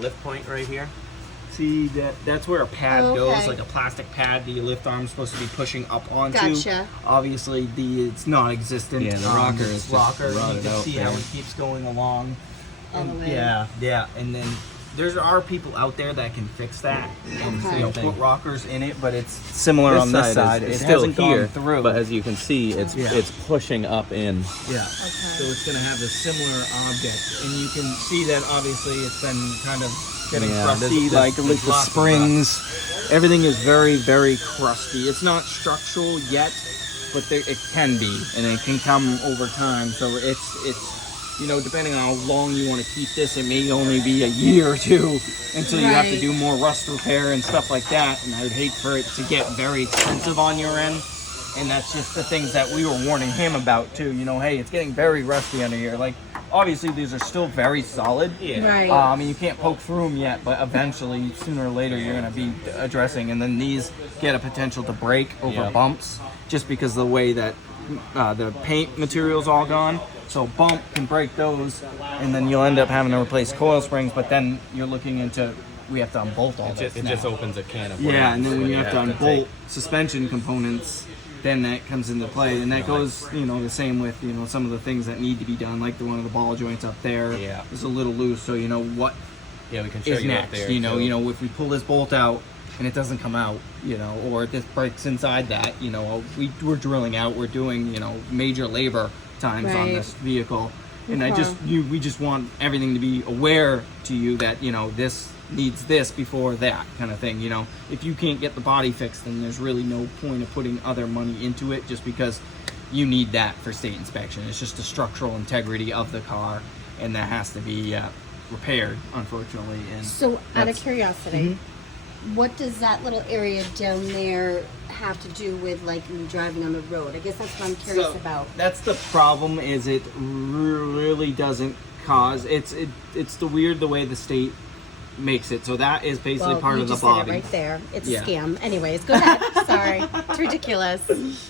lift point right here. See, that's where a pad Oh, goes, okay. like a plastic pad the lift arm's supposed to be pushing up onto. Gotcha. Obviously, it's non-existent. Yeah, the rocker this is just rocker. You rotted can out see how there. it keeps going along. All the way. Yeah. And then there are people out there that can fix that and Okay. put rockers in it, but it's similar on this side. It's It still hasn't here, gone through. but as you can see, it's pushing up in. Yeah. So it's going to have a similar object, and you can see that obviously it's been kind of getting Yeah, crusty. there's Like the lots of springs, everything is very, very crusty. It's not structural yet, but it can be, and it can come over time. So it's depending on how long you want to keep this, it may only be a year or two until you have to Right. do more rust repair and stuff like that. And I would hate for it to get very expensive on your end. And that's just the things that we were warning him about too. Hey, it's getting very rusty under here. Like, obviously these are still very solid. Yeah. Right. I mean, you can't poke through them yet, but eventually, sooner or later, you're going to be addressing. And then these get a potential to break over Yeah. bumps, just because of the way that the paint material's all gone. So bump can break those, and then you'll end up having to replace coil springs. But then you're looking into, we have to unbolt all this It now. just opens a can of Yeah, worms and then when you have to unbolt take- suspension components, then that comes into play, and that goes, the same with, some of the things that need to be done, like one of the ball joints up there Yeah. is a little loose, so what Yeah, we can show is you up next. there. If too. we pull this bolt out and it doesn't come out, or this breaks inside that, we're drilling out, we're doing, major labor times on Right. this vehicle, and Okay. we just want everything to be aware to you that this needs this before that kind of thing. If you can't get the body fixed, then there's really no point of putting other money into it, just because you need that for state inspection. It's just the structural integrity of the car, and that has to be repaired, unfortunately. And So, out of that's- curiosity, what does that little area down there have to do with like you driving on the road? I guess that's what I'm curious So, about. that's the problem. Is it really doesn't cause? It's the the way the state makes it. So that is basically Well, part you of the just said it body. right there. It's Yeah. a scam. Anyways, go ahead. Sorry, it's ridiculous.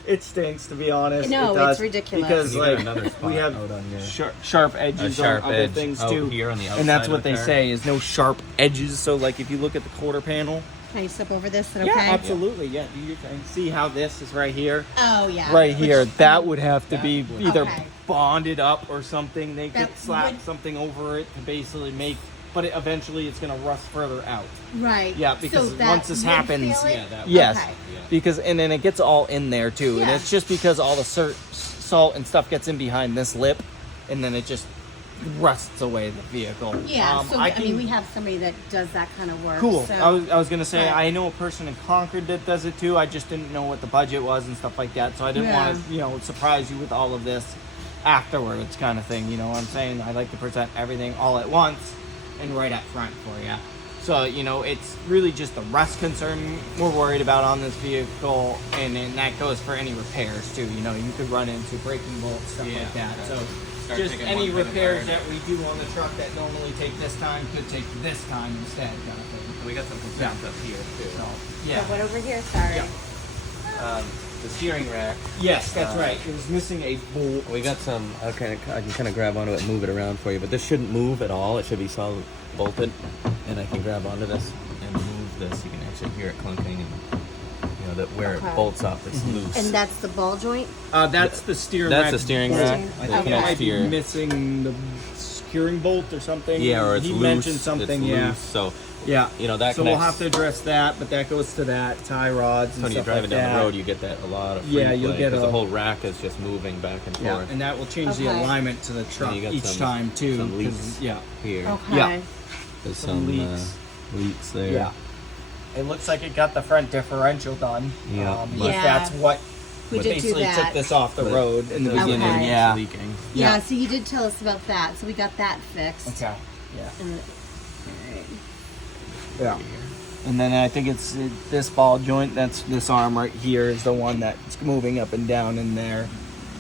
It stinks, to be honest. No, It does, it's ridiculous. because You got like another spot we have out on your- sharp edges sharp on other edge things out too, here on the and that's outside what of they the car. say is no sharp edges. So like if you look at the quarter panel, Can you step over this? Is that yeah, okay? absolutely, yeah. You can see how this is right here. Oh yeah. Right here, Which- that would have to be would- either Okay. bonded up or something. They could That slap would- something over it to basically make, but eventually it's going to rust further out. Right. Yeah, because so that once this would happens, feel it? Yeah, that- yes, Okay. because and then it gets all in there too, and Yeah. it's just because all the salt and stuff gets in behind this lip, and then it just rusts away the vehicle. Yeah. So I can- mean, we have somebody that does that kind of work. Cool. So. I was gonna say Right. I know a person in Concord that does it too. I just didn't know what the budget was and stuff like that, so I didn't Yeah. want to surprise you with all of this afterwards, kind of thing. You know what I'm saying? I like to present everything all at once and right up front for you. So it's really just the rust concern we're worried about on this vehicle, and then that goes for any repairs too. You could run into breaking bolts, stuff like that. So. Start Just taking any one thing repairs apart. that we do on the truck that normally take this time could take this time instead, kind of thing. We got some concerns up here too. So, So yeah. what over here? Sorry. Yeah. The steering rack. Yes, that's right. It was missing a bolt. We got some. I can kind of grab onto it and move it around for you, but this shouldn't move at all. It should be solid bolted, and I can grab onto this and move this. You can actually hear it clunking, and that where Okay. it bolts up, it's loose. And that's the ball joint. That's the steering That's rack. the steering bolt. rack. I that think it connects might to be your missing the securing bolt or something. yeah, or it's he loose. mentioned something. It's Yeah. loose, so Yeah. that. So we'll connects- have to address that, but that goes to that tie rods and When you're stuff driving like down that. the road, you get that a lot of free Yeah, you'll play, get 'cause a- the whole rack is just moving back and Yeah, forth. and that will change the Okay. alignment to the truck you got each some- time too. some 'cause- leaks. Yeah. Here, Okay. Yeah. there's some some leaks. leaks there. Yeah. It looks like it got the front differential done. Yeah. Because Yeah. that's what We did do basically that. took this off the But road in the the beginning. Okay. Yeah. leaking. Yeah. Yeah. So you did tell us about that. So we got that fixed. Okay. Yeah. And, all right. Yeah. And then I think it's this ball joint. That's this arm right here is the one that's moving up and down in there.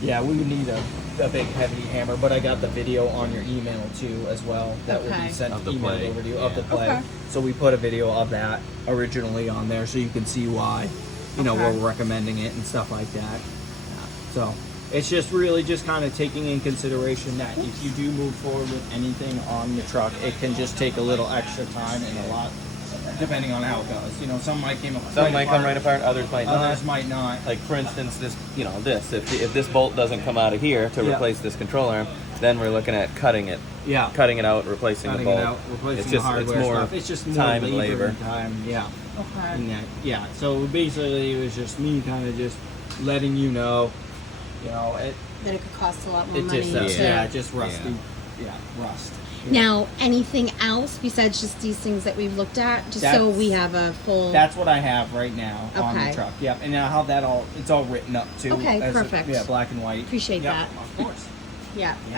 Yeah, we would need a big heavy hammer, but I got the video on your email too as well. That will Okay. be sent Of the emailed play. over to you of the Yeah. play. Okay. So we put a video of that originally on there, so you can see why Okay. we're recommending it and stuff like that. Yeah. So it's just really just kind of taking in consideration that if you do move forward with anything on the truck, it can just take a little extra time and a lot, depending on how it goes. You know, some might Some might come right apart, others might not. Others might not. Like for instance, this, you know, this. If this bolt doesn't come out of here to Yeah. replace this control arm, then we're looking at cutting it out, replacing Cutting the bolt. it out, replacing it's the just hardware it's more stuff. It's just more time and labor. and time. Yeah. Okay. And that, yeah. So basically, it was just me kind of just letting you know, it That it could cost a lot more it money. just does. to- Yeah, just rusty. Yeah, rust. Now, anything else besides just these things that we've looked at, just so That's- we have a full. That's what I have right now on the Okay. truck. Yep, and now how that all it's all written up too. Okay, as perfect. black and white. Appreciate Yep, that. Of course. Yeah. All right.